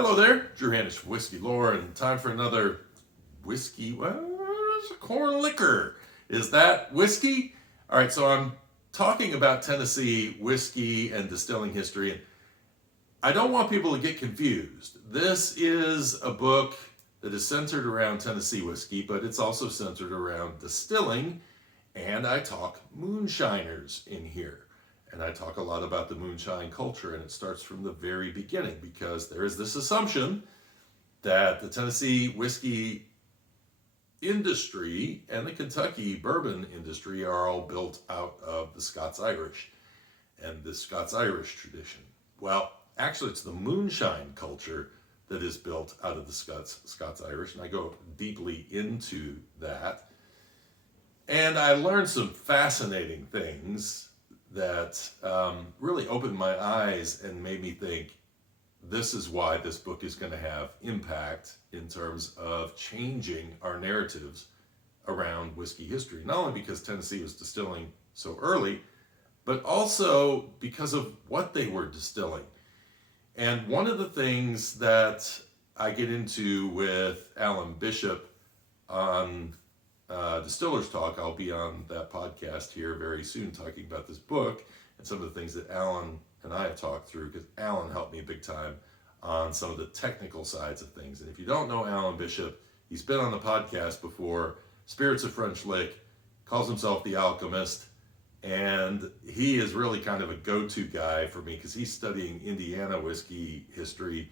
Hello there, Drew Handish, Whiskey Lore, and time for another whiskey. Well, it's a corn liquor. Is that whiskey? All right, so I'm talking about Tennessee whiskey and distilling history, and I don't want people to get confused. This is a book that is centered around Tennessee whiskey, but it's also centered around distilling, and I talk moonshiners in here. And I talk a lot about the moonshine culture, and it starts from the very beginning because there is this assumption that the Tennessee whiskey industry and the Kentucky bourbon industry are all built out of the Scots-Irish and the Scots-Irish tradition. Well, actually, it's the moonshine culture that is built out of the Scots-Irish, and I go deeply into that. And I learned some fascinating things that really opened my eyes and made me think this is why this book is going to have impact in terms of changing our narratives around whiskey history. Not only because Tennessee was distilling so early, but also because of what they were distilling. And one of the things that I get into with Alan Bishop on Distiller's Talk, I'll be on that podcast here very soon talking about this book and some of the things that Alan and I have talked through, because Alan helped me big time on some of the technical sides of things. And if you don't know Alan Bishop, he's been on the podcast before, Spirits of French Lick, calls himself the Alchemist, and he is really kind of a go-to guy for me because he's studying Indiana whiskey history,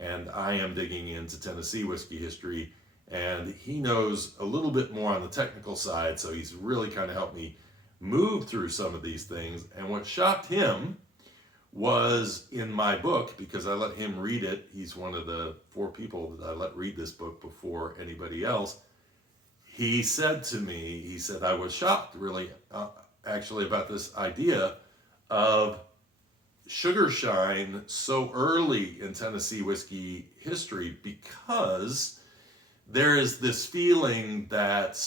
and I am digging into Tennessee whiskey history. And he knows a little bit more on the technical side, so he's really kind of helped me move through some of these things. And what shocked him was in my book, because I let him read it. He's one of the 4 people that I let read this book before anybody else. He said to me, he said, I was shocked really actually about this idea of sugar shine so early in Tennessee whiskey history, because there is this feeling that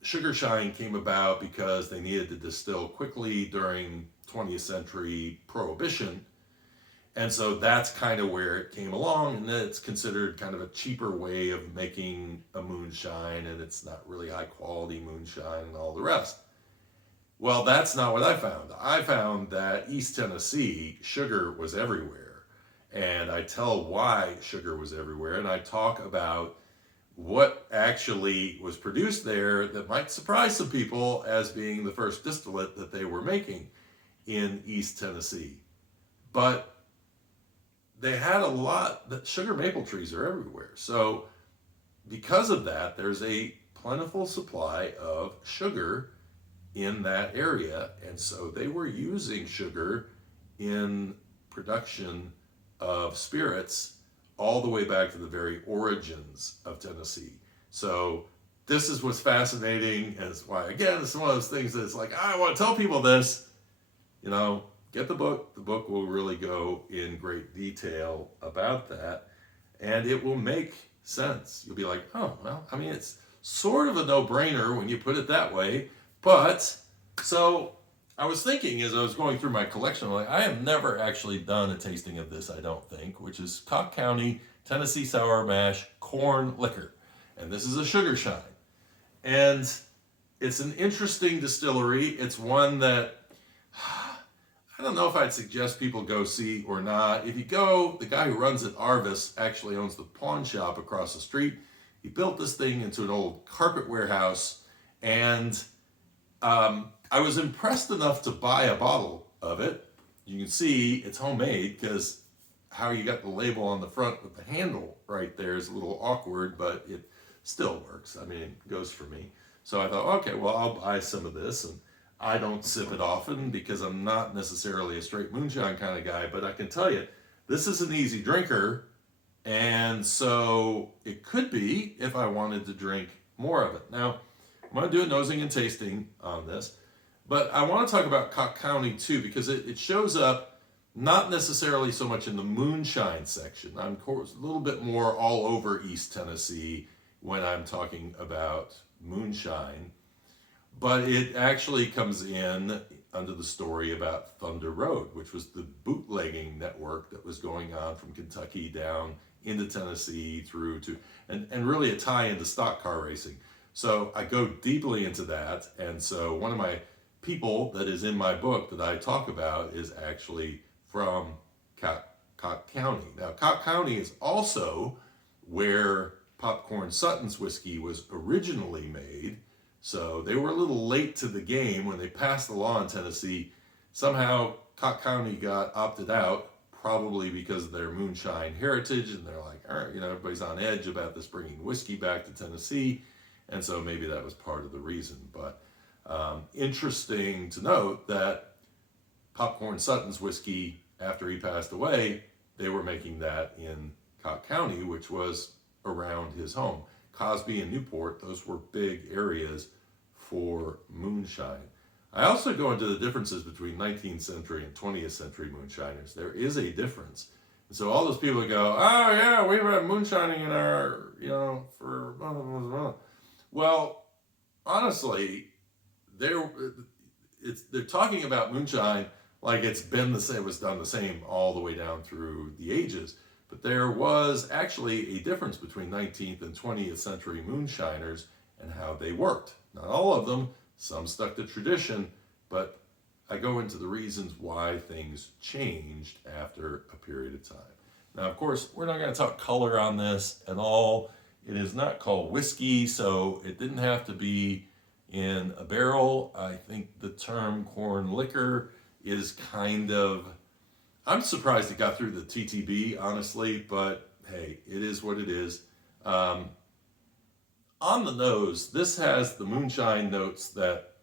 sugar shine came about because they needed to distill quickly during 20th century prohibition. And so that's kind of where it came along, and it's considered kind of a cheaper way of making a moonshine, and it's not really high quality moonshine and all the rest. Well, that's not what I found. I found that East Tennessee, sugar was everywhere. And I tell why sugar was everywhere, and I talk about what actually was produced there that might surprise some people as being the first distillate that they were making in East Tennessee. But they had a lot, that sugar maple trees are everywhere. So because of that, there's a plentiful supply of sugar in that area. And so they were using sugar in production of spirits all the way back to the very origins of Tennessee. So this is what's fascinating, and it's why, again, it's one of those things that's like, I want to tell people this, get the book. The book will really go in great detail about that, and it will make sense. You'll be like, oh, well, I mean, it's sort of a no-brainer when you put it that way, but, so I was thinking as I was going through my collection, like, I have never actually done a tasting of this, I don't think, which is Cocke County Tennessee Sour Mash Corn Liquor. And this is a sugar shine. And it's an interesting distillery. It's one that, I don't know if I'd suggest people go see or not. If you go, the guy who runs it, Arvis, actually owns the pawn shop across the street. He built this thing into an old carpet warehouse, and I was impressed enough to buy a bottle of it. You can see it's homemade because how you got the label on the front with the handle right there is a little awkward, but it still works. I mean, it goes for me. So I thought, okay, well, I'll buy some of this. And I don't sip it often because I'm not necessarily a straight moonshine kind of guy, but I can tell you, this is an easy drinker. And so it could be if I wanted to drink more of it. Now, I'm going to do a nosing and tasting on this. But I want to talk about Cocke County too, because it shows up not necessarily so much in the moonshine section. I'm of course a little bit more all over East Tennessee when I'm talking about moonshine. But it actually comes in under the story about Thunder Road, which was the bootlegging network that was going on from Kentucky down into Tennessee through to, and really a tie into stock car racing. So I go deeply into that. And so one of my people that is in my book that I talk about is actually from Cocke County. Now, Cocke County is also where Popcorn Sutton's whiskey was originally made. So they were a little late to the game when they passed the law in Tennessee. Somehow Cocke County got opted out, probably because of their moonshine heritage, and they're like, all right, everybody's on edge about this bringing whiskey back to Tennessee, and so maybe that was part of the reason. But interesting to note that Popcorn Sutton's whiskey, after he passed away, they were making that in Cocke County, which was around his home. Cosby and Newport, those were big areas for moonshine. I also go into the differences between 19th century and 20th century moonshiners. There is a difference. And so all those people that go, oh yeah, we've had moonshining in our, for blah, blah, blah, blah. Well, honestly, they're talking about moonshine like it's been the same, it was done the same all the way down through the ages. But there was actually a difference between 19th and 20th century moonshiners and how they worked. Not all of them, some stuck to tradition, but I go into the reasons why things changed after a period of time. Now, of course, we're not going to talk color on this at all. It is not called whiskey, so it didn't have to be in a barrel. I think the term corn liquor is kind of, I'm surprised it got through the TTB, honestly, but hey, it is what it is. On the nose, this has the moonshine notes that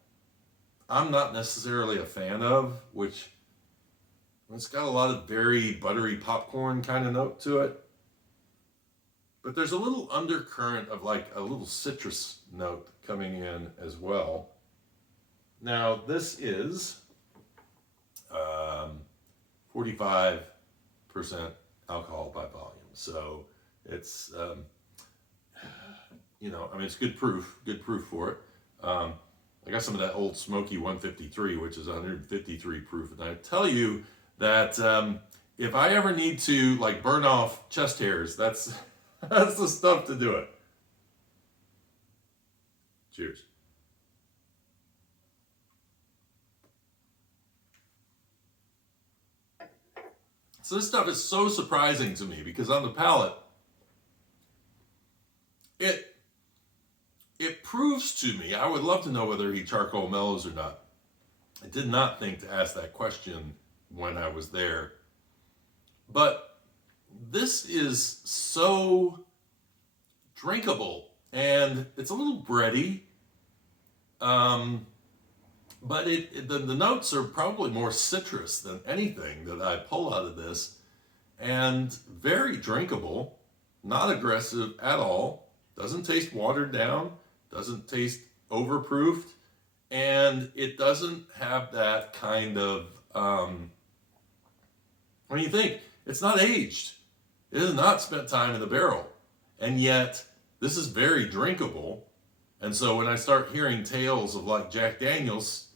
I'm not necessarily a fan of, which it's got a lot of very buttery popcorn kind of note to it. But there's a little undercurrent of like a little citrus note coming in as well. Now, this is 45% alcohol by volume. So it's, it's good proof for it. I got some of that old smoky 153, which is 153 proof. And I tell you that if I ever need to like burn off chest hairs, that's the stuff to do it. Cheers. So this stuff is so surprising to me because on the palate, it proves to me, I would love to know whether he charcoal mellows or not. I did not think to ask that question when I was there. But this is so drinkable, and it's a little bready. But the notes are probably more citrus than anything that I pull out of this, and very drinkable, not aggressive at all, doesn't taste watered down, doesn't taste overproofed, and it doesn't have that kind of, when you think, it's not aged, it has not spent time in the barrel, and yet this is very drinkable. And so when I start hearing tales of like Jack Daniels,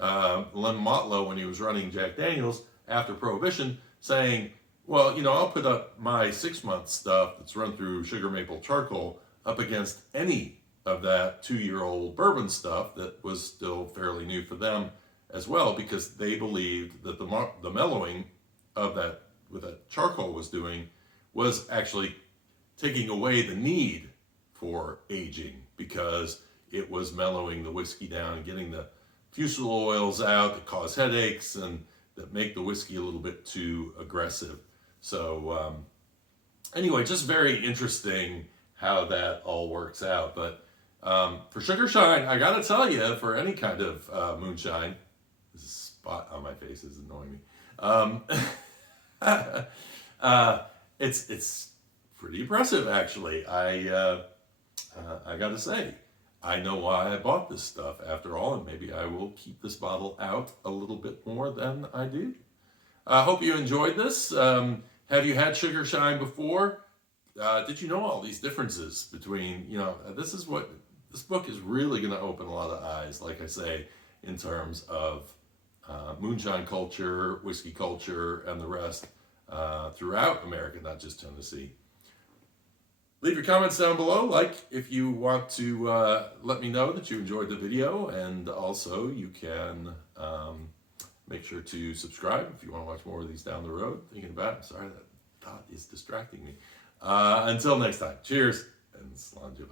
Len Motlow, when he was running Jack Daniels after Prohibition, saying, well, I'll put up my 6-month stuff that's run through sugar maple charcoal up against any of that 2-year-old bourbon stuff that was still fairly new for them as well, because they believed that the mellowing of that, what that charcoal was doing, was actually taking away the need for aging, because it was mellowing the whiskey down and getting the fusel oils out that cause headaches and that make the whiskey a little bit too aggressive. So anyway, just very interesting how that all works out. But for Sugar Shine, I gotta tell you, for any kind of moonshine, this spot on my face is annoying me. It's pretty impressive, actually. I gotta say, I know why I bought this stuff after all, and maybe I will keep this bottle out a little bit more than I do. I hope you enjoyed this. Have you had Sugar Shine before? Did you know all these differences between, this book is really going to open a lot of eyes, like I say, in terms of moonshine culture, whiskey culture, and the rest throughout America, not just Tennessee. Leave your comments down below, like if you want to let me know that you enjoyed the video, and also you can make sure to subscribe if you want to watch more of these down the road. Thinking about it, sorry, that thought is distracting me. Until next time, cheers and Slainte.